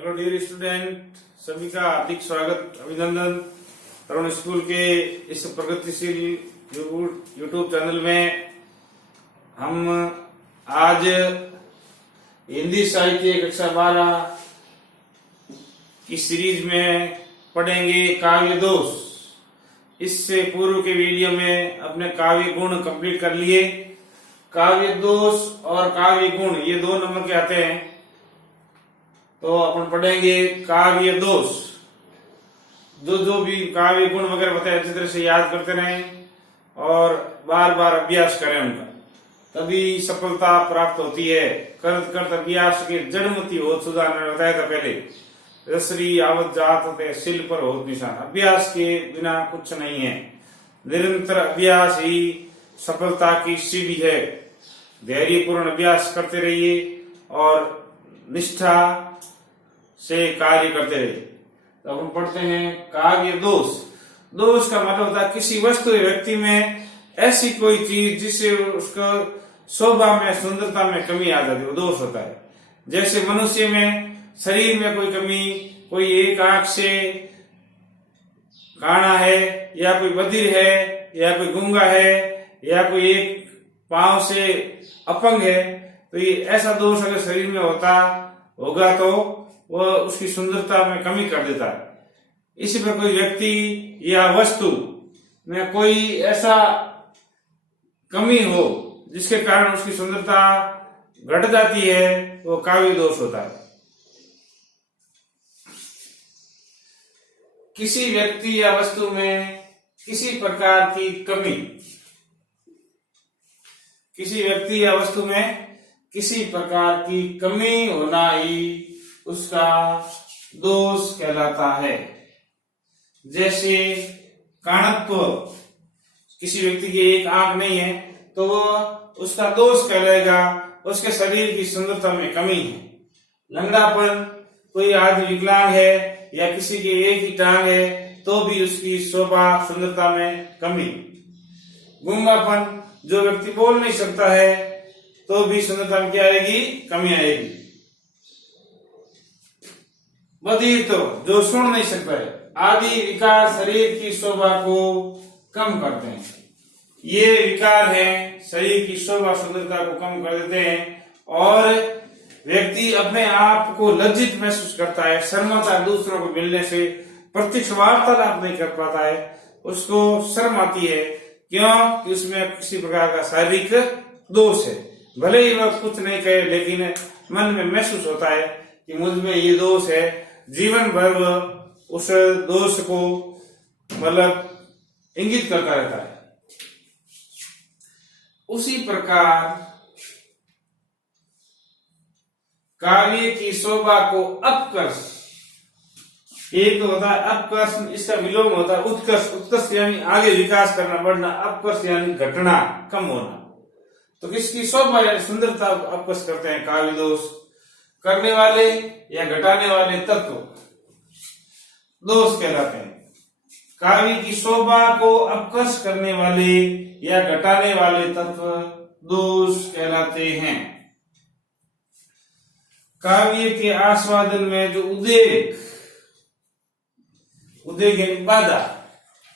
Hello dear student, सभी का हार्दिक स्वागत अभिनंदन। तरुण स्कूल के इस प्रगतिशील यूट्यूब चैनल में हम आज हिंदी साहित्य कक्षा 12 की सीरीज में पढ़ेंगे काव्य दोष। इससे पूर्व के वीडियो में अपने काव्य गुण कंप्लीट कर लिए। काव्य दोष और काव्य गुण ये दो नंबर के आते हैं, तो अपन पढ़ेंगे काव्य दोष। जो भी काव्य गुण वगैरह बताए अच्छी तरह से याद करते रहें और बार बार अभ्यास करें उनका, तभी सफलता प्राप्त होती है। करत करत अभ्यास के जड़मती हो सुधार ने बताया था पहले, रसरी आवत जात शिल पर हो निशान। अभ्यास के बिना कुछ नहीं है, निरंतर अभ्यास ही सफलता की सीढ़ी है। धैर्यपूर्ण अभ्यास करते रहिए और निष्ठा से कार्य करते रहिए। तो हम पढ़ते हैं काव्य दोष। दोष का मतलब होता है किसी वस्तु या व्यक्ति में ऐसी कोई चीज जिससे उसको शोभा में, सुंदरता में कमी आ जाती है, वो दोष होता है। जैसे मनुष्य में शरीर में कोई कमी, कोई एक आंख से काना है, या कोई बधिर है, या कोई गूंगा है, या कोई एक पांव से अपंग है, तो ये ऐसा दोष अगर शरीर में होगा तो वह उसकी सुंदरता में कमी कर देता है। इसी पर कोई व्यक्ति या वस्तु में कोई ऐसा कमी हो जिसके कारण उसकी सुंदरता घट जाती है, वो काव्य दोष होता है। किसी व्यक्ति या वस्तु में किसी प्रकार की कमी, किसी व्यक्ति या वस्तु में किसी प्रकार की कमी होना ही उसका दोष कहलाता है। जैसे काणत्व, किसी व्यक्ति की एक आंख नहीं है तो वो उसका दोष कहलाएगा, उसके शरीर की सुंदरता में कमी है। लंगड़ापन, कोई आदमी विकलांग है या किसी की एक ही टांग है तो भी उसकी शोभा सुंदरता में कमी। गूंगापन, जो व्यक्ति बोल नहीं सकता है तो भी सुंदरता में क्या आएगी? कमी आएगी। बधिर, तो जो सुन नहीं सकता है, आदि विकार शरीर की शोभा को कम करते हैं। ये विकार हैं, शरीर की शोभा सुंदरता को कम कर देते हैं और व्यक्ति अपने आप को लज्जित महसूस करता है, शर्माता है। दूसरों को मिलने से प्रत्यक्ष वार्तालाप नहीं कर पाता है, उसको शर्म आती है। क्यों? कि उसमें किसी प्रकार का शारीरिक दोष है। भले ही वह कुछ नहीं कहे, लेकिन मन में महसूस होता है कि मुझ में ये दोष है। जीवन भर वह उस दोष को मतलब इंगित करता रहता है। उसी प्रकार काव्य की शोभा को अपकर्ष, एक तो होता है अपकर्ष, इसका विलोम होता है उत्कर्ष। उत्कर्ष यानी आगे विकास करना, बढ़ना। अपकर्ष यानी घटना, कम होना। तो किसकी शोभा यानी सुंदरता अपकर्ष करते हैं काव्य दोष। करने वाले या घटाने वाले तत्व दोष कहलाते हैं। काव्य की शोभा को अपकर्ष करने वाले या घटाने वाले तत्व दोष कहलाते हैं। काव्य के आस्वादन में जो उद्वेग यानी बाधा,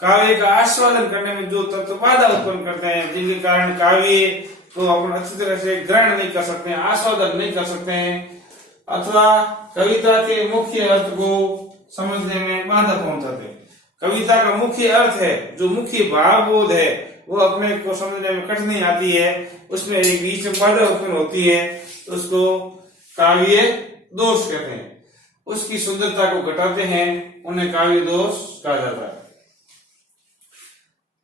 काव्य का आस्वादन करने में जो तत्व बाधा उत्पन्न करते हैं, जिनके कारण काव्य को अपन अच्छी तरह से ग्रहण नहीं कर सकते हैं, आस्वादन नहीं कर सकते हैं, अथवा कविता के मुख्य अर्थ को समझने में बाधा पहुंचाते हैं। कविता का मुख्य अर्थ है, जो मुख्य भावबोध है, वो अपने को समझने में कठिनाई आती है, उसमें एक बीच में बाधा उत्पन्न होती है, तो उसको काव्य दोष कहते हैं। उसकी सुंदरता को घटाते हैं, उन्हें काव्य दोष कहा जाता है।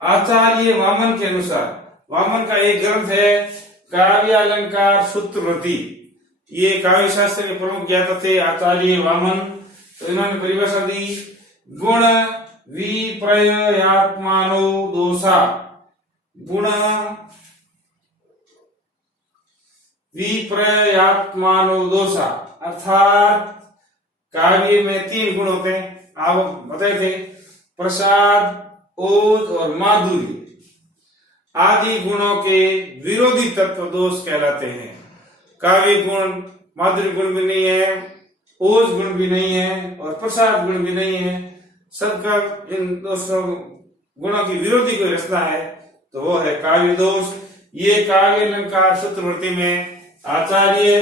आचार्य वामन के अनुसार, वामन का एक ग्रंथ है काव्यालंकार सूत्रवृत्ति। ये काव्य शास्त्र के प्रमुख ज्ञाता थे आचार्य वामन। तो इन्होंने परिभाषा दी, गुण विप्रयात्मानो दोषा। गुण विप्रयात्मानो दोषा अर्थात काव्य में 3 गुण होते हैं, आप बताए थे, प्रसाद, ओज और माधुर्य। आदि गुणों के विरोधी तत्व दोष कहलाते हैं। काव्य गुण माधुर्य गुण भी नहीं है, ओज गुण भी नहीं है और प्रसाद गुण भी नहीं है, सबका इन दोषों गुणों की विरोधी कोई रचना है तो वो है काव्य दोष। ये काव्य अलंकार सूत्रवृत्ति में आचार्य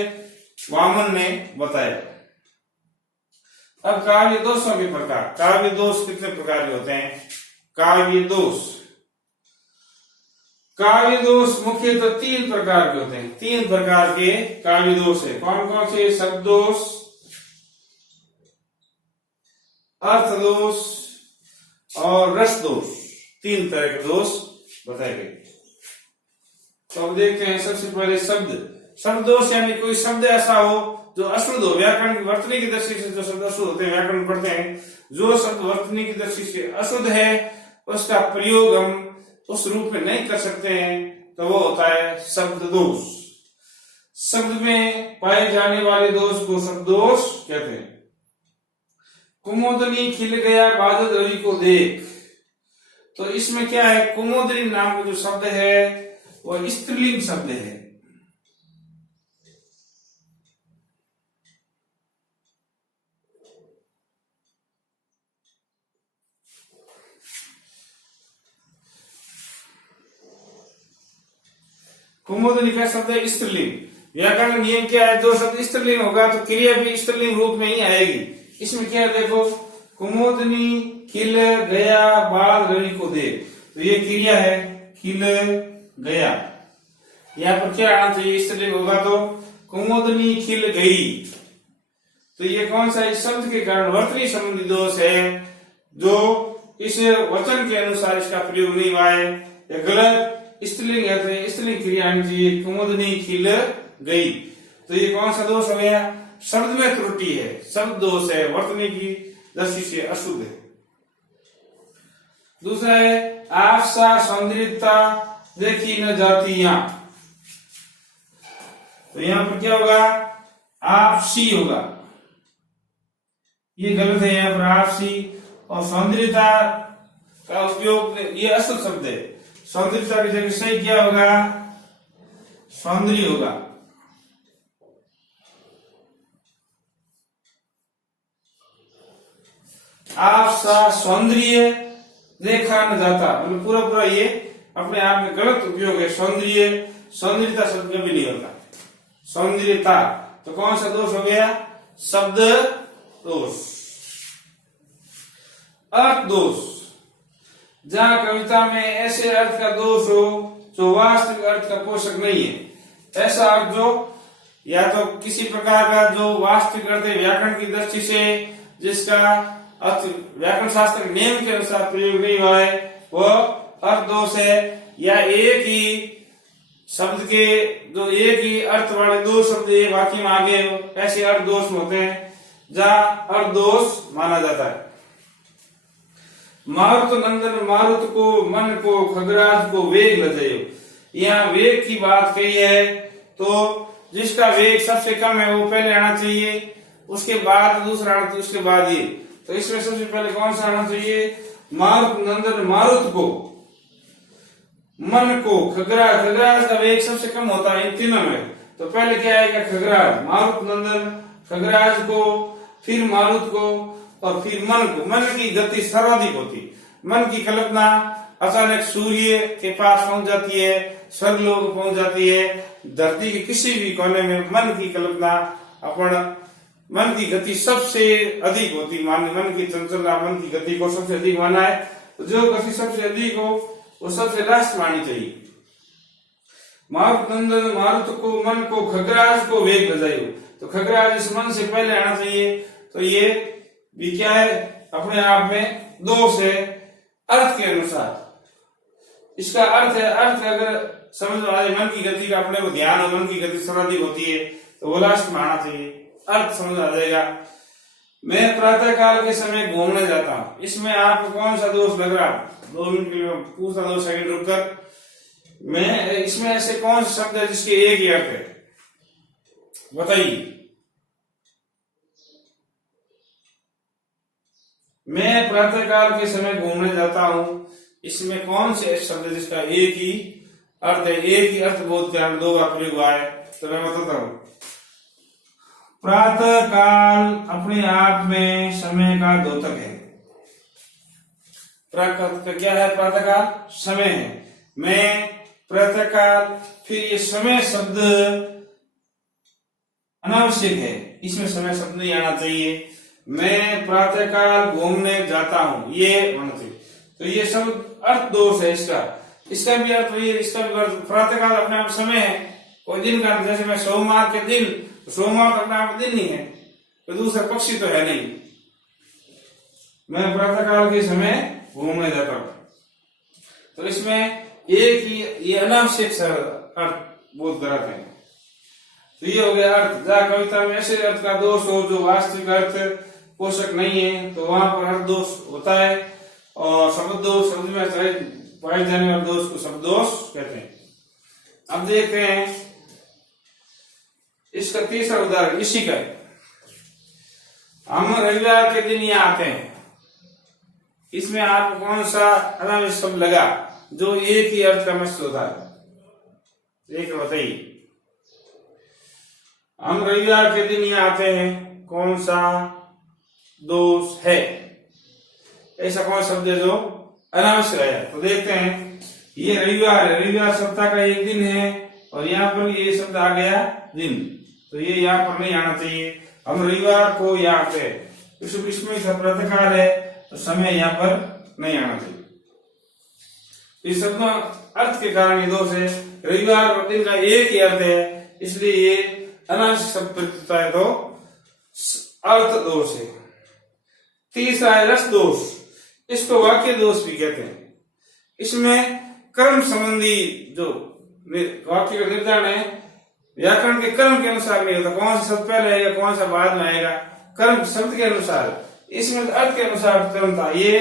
वामन ने बताया। अब काव्य दोषों के प्रकार, काव्य दोष कितने प्रकार के होते हैं? काव्य दोष, काव्य दोष मुख्यतः 3 प्रकार के होते हैं। 3 प्रकार के काव्य दोष है। कौन कौन से? शब्द दोष, अर्थ दोष और रस दोष। 3 तरह के दोष बताए गए। तो अब देखते हैं सबसे पहले शब्द दोष, यानी कोई शब्द ऐसा हो जो अशुद्ध हो। व्याकरण की वर्तनी की दृष्टि से जो शब्द अशुद्ध होते हैं, व्याकरण पढ़ते हैं, जो शब्द वर्तनी की दृष्टि से अशुद्ध है उसका प्रयोग हम उस रूप में नहीं कर सकते हैं तो वो होता है शब्द दोष। शब्द में पाए जाने वाले दोष को शब्द दोष कहते हैं। कुमुदनी खिल गया बादल रवि को देख, तो इसमें क्या है? कुमुदनी नाम का जो शब्द है वो स्त्रीलिंग शब्द है। कुमुदनी का शब्द है स्त्रीलिंग। व्याकरण नियम क्या है? जो शब्द स्त्रीलिंग होगा तो क्रिया भी स्त्रीलिंग रूप में ही आएगी। इसमें क्या है देखो, कुमुदनी खिल गया बाल रवि को देख, तो ये क्रिया है खिल गया। यहाँ पर क्या आना चाहिए? स्त्रीलिंग होगा तो कुमुदनी खिल गई। तो ये कौन सा? इस शब्द के कारण वर्तनी संबंधी दोष है जो इस वचन के अनुसार इसका प्रयोग नहीं हुआ है। ये गलत स्त्रीलिंग है तो स्त्रीलिंग क्रिया आनी चाहिए कुमुदनी खिल गई। तो ये कौन सा दोष हो गया? शब्द में त्रुटि है, शब्द दोष है, वर्तनी की दृष्टि से अशुद्ध है। दूसरा है आपसा सौंदर्यता देखी न जाती यहाँ, तो यहां पर क्या होगा? आपसी होगा, ये गलत है। यहाँ पर आपसी और सौंदर्यता का उपयोग, ये अशुद्ध शब्द है। सौंदर्यता की जगह सही क्या होगा? सौंदर्य होगा। आपसा सौंदर्य देखा न जाता, मतलब पूरा पूरा ये अपने आप में गलत उपयोग है। सौंदर्य, सौंदर्यता शब्द कभी नहीं होता। सौंदर्यता, तो कौन सा दोष हो गया? शब्द दोष। अर्थ दोष, जहां कविता में ऐसे अर्थ का दोष हो जो वास्तविक अर्थ का पोषक नहीं है। ऐसा अर्थ जो या तो किसी प्रकार का जो वास्तविक अर्थ है व्याकरण की दृष्टि से जिसका अर्थ व्याकरण शास्त्र के नियम के अनुसार प्रयोग नहीं हुआ है, वो अर्थ दोष है। या एक ही शब्द के जो एक ही अर्थ वाले दो शब्द एक वाक्य में आगे हो, ऐसे अर्थ दोष होते हैं जहां अर्थ दोष माना जाता है। मारुत नंदन मारुत को मन को खगराज को वेग लजयो, यहाँ वेग की बात कही है तो जिसका वेग सबसे कम है वो पहले आना चाहिए, उसके बाद दूसरा आना, उसके बाद ये। तो इसमें सबसे पहले कौन सा आना चाहिए? मारुत नंदन मारुत को, मन को, खगराज, खगराज का वेग सबसे कम होता है इन तीनों में। तो पहले क्या आएगा? खगराज, मारुत नंदन खगराज को, फिर मारुत को और फिर मन को। मन की गति सर्वाधिक होती, मन की कल्पना अचानक सूर्य के पास पहुंच जाती है, स्वर्गलोक पहुंच जाती है, धरती के किसी भी कोने में मन की कल्पना अपन मन की गति सबसे अधिक होती। मन की चंचलता, मन की गति को सबसे अधिक माना है। तो जो गति सबसे अधिक हो वो सबसे लास्ट मानी चाहिए। मारुत नंदन मारुत को मन को खगराज को वेग लजायो, तो खगराज इस मन से पहले आना चाहिए। तो ये भी क्या है? अपने आप में दोष है अर्थ के अनुसार। इसका अर्थ है, अर्थ अगर समझ आ जाए, मन की गति का अपने को ध्यान हो, मन की गति सर्वाधिक होती है तो वो लास्ट में आना चाहिए, अर्थ समझ आ जाएगा। मैं प्रातः काल के समय घूमने जाता हूं, इसमें आपको कौन सा दोष लग रहा? 2 मिनट के लिए पूछता, 2 सेकंड रुककर। मैं इसमें ऐसे कौन सा शब्द है जिसके एक ही अर्थ है? बताइए। मैं प्रातः काल के समय घूमने जाता हूं, इसमें कौन से शब्द है जिसका एक ही अर्थ है? एक ही अर्थ बहुत ध्यान 2 बार प्रयोग हुआ है, तो मैं बताता हूं। प्रातः काल, अब अपने आप में समय का द्योतक है। प्रातः क्या है? प्रातःकाल समय है। मैं प्रातःकाल, फिर ये समय शब्द अनावश्यक है, इसमें समय शब्द नहीं आना चाहिए। मैं प्रातःकाल घूमने जाता हूं, ये होना चाहिए। तो ये शब्द अर्थ दोष है इसका भी अर्थ वही है, इसका भी अर्थ प्रातःकाल अपने आप समय है, कोई दिन का। जैसे मैं सोमवार के दिन, सोमवार तो अपने आप दिन नहीं है, तो दूसरा पक्षी तो है नहीं। मैं प्रातःकाल के समय घूमने जाता हूं, तो इसमें एक ही ये अनावश्यक अर्थ बोध कराते हैं। तो ये हो गया अर्थ। जहाँ कविता में ऐसे अर्थ का दोष हो जो वास्तविक अर्थ पोषक नहीं है, तो वहां पर अर्थ दोष होता है। और शब्द दोष, शब्द में पाए जाने वाले दोष को शब्द दोष कहते हैं। अब देखते हैं इसका तीसरा उदाहरण इसी का है। हम रविवार के दिन यहाँ आते हैं, इसमें आपको कौन सा अनावश्यक शब्द लगा जो एक ही अर्थ का मिश्र होता है? एक बताइए। हम रविवार के दिन यहाँ आते हैं, कौन सा दोष है? ऐसा कौन शब्द है जो अनावश्यक है? तो देखते हैं, ये रविवार है, रविवार सप्ताह का एक दिन है, और यहाँ पर ये शब्द आ गया दिन, तो ये यहाँ पर नहीं आना चाहिए। हम रविवार को यहाँ पे इसमें प्रातःकाल है, तो समय यहाँ पर नहीं आना चाहिए। इस शब्द अर्थ के कारण ये दोष है। रविवार और दिन का एक ही अर्थ है, इसलिए ये अनावश्यक शब्द प्रयुक्त होता है, तो अर्थ दोष है। तीसरा है रस दोष, इसको वाक्य दोष भी कहते हैं। इसमें कर्म संबंधी जो वाक्य का निर्धारण है, व्याकरण के कर्म के अनुसार नहीं होता, कौन सा शब्द पहले आएगा कौन सा बाद में आएगा, कर्म शब्द के अनुसार। इसमें अर्थ के अनुसार कर्म था, ये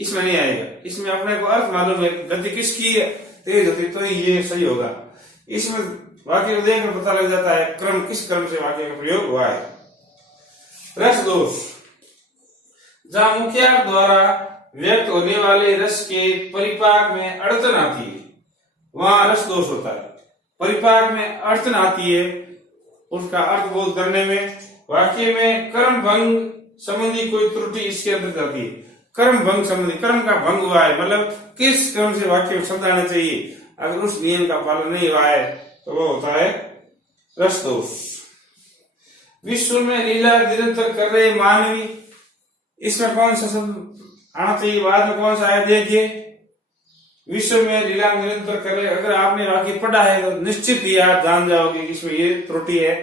इसमें नहीं आएगा। इसमें अपने को अर्थ मालूम है, गति किसकी तेज होती तो ये सही होगा। इसमें वाक्य को देखकर पता लग जाता है क्रम, किस क्रम से वाक्य का प्रयोग हुआ है। रस दोष, जहां मुखिया द्वारा व्यक्त होने वाले रस के परिपाक में अड़चन आती है, वहां रस दोष होता है। परिपाक में अड़चन आती है, उसका अर्थ बोध करने में। वाक्य में कर्म भंग संबंधी कोई त्रुटि इसके अंदर आती है। कर्म भंग संबंधी, कर्म का भंग हुआ है, मतलब किस क्रम से वाक्य में शब्द आना चाहिए, अगर उस नियम का पालन नहीं हुआ है तो वो होता है रस दोष। विश्व में लीला निरंतर कर रहे मानवी, इसमें कौन सा शब्द आना चाहिए, बाद में कौन सा आया? देखिए, विश्व में लीला निरंतर कर रहे। अगर आपने वाक्य पढ़ा है तो निश्चित ही आप जान जाओगे कि इसमें ये त्रुटि है।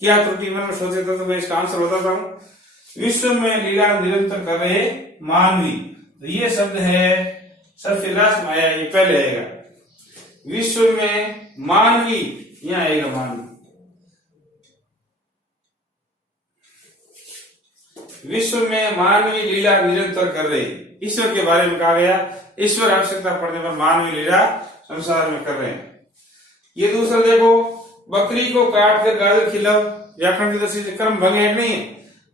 क्या त्रुटि मैंने सोचे तो मैं इसका आंसर बताता हूं। विश्व में लीला निरंतर कर रहे मानवी, तो ये शब्द है सबसे लास्ट में आया, ये पहले आएगा। विश्व में मानवी, यहां आएगा मानवी। विश्व में मानवी लीला निरंतर कर रहे, ईश्वर के बारे में कहा गया। ईश्वर आवश्यकता पड़ने पर मानवी लीला संसार में कर रहे हैं। ये दूसरा देखो, बकरी को काट कर गाजर खिलाओ, व्याकरण की दृष्टि से कर्म भंग है नहीं है,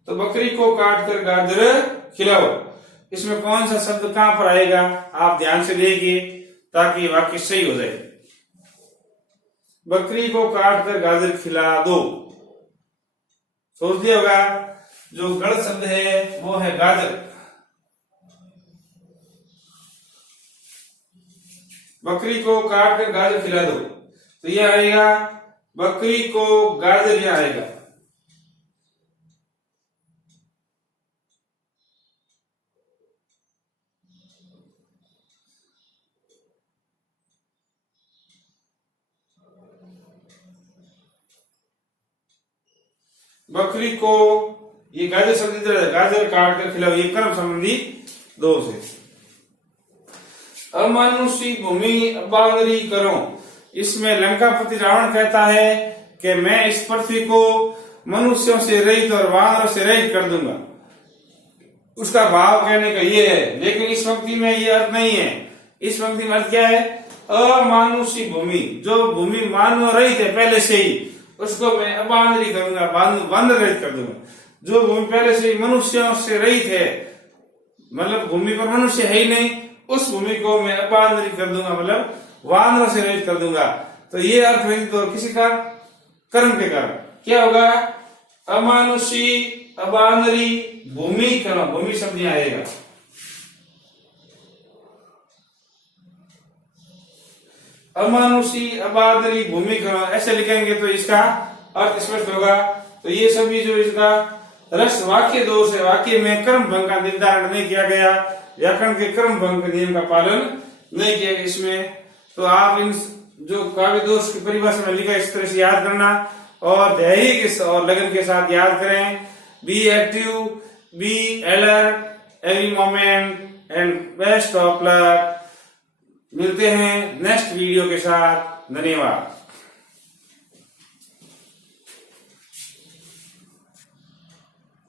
तो बकरी को काट कर गाजर खिलाओ, इसमें कौन सा शब्द कहां पर आएगा आप ध्यान से देखिए ताकि वाक्य सही हो जाए। बकरी को काट कर गाजर खिला दो, सोच दिया होगा। जो गलत शब्द है वो है गाजर। बकरी को काट कर गाजर खिला दो, तो यह आएगा बकरी को गाजर, यह आएगा। बकरी को, ये गाजर शब्द गाजर काट कर खिलाओ, ये कर्म संबंधी दोष है। अमानुषी भूमि अबांदरी करो, इसमें लंकापति रावण कहता है कि मैं इस पृथ्वी को मनुष्यों से रहित और वानरों से रहित कर दूंगा। उसका भाव कहने का ये है, लेकिन इस पंक्ति में ये अर्थ नहीं है। इस पंक्ति में अर्थ क्या है? अमानुषी भूमि, जो भूमि मानव रहित है पहले से ही, उसको मैं अबांदरी करूंगा, बंद रहित कर दूंगा। जो भूमि पहले से मनुष्यों से रहित है, मतलब भूमि पर मनुष्य है ही नहीं, उस भूमि को मैं अबांदरी कर दूंगा, मतलब वानरों से रहित कर दूंगा। तो ये अर्थ है तो किसी का कर्म के कारण क्या होगा? अमानुषी अबानरी भूमिकरण, भूमि शब्द यहाँ आएगा। अमानुषी अबादरी भूमिकरण ऐसे लिखेंगे तो इसका अर्थ स्पष्ट होगा। तो ये सभी जो इसका रस वाक्य दोष है, वाक्य में क्रम भंग का निर्धारण नहीं किया गया, व्याकरण के क्रम भंग के नियम का पालन नहीं किया गया इसमें। तो आप इन जो काव्य दोष की परिभाषा में लिखा इस तरह से याद करना और धैर्य के और लगन के साथ याद करें। Be active, be alert every moment and best of luck. मिलते हैं नेक्स्ट वीडियो के साथ। धन्यवाद।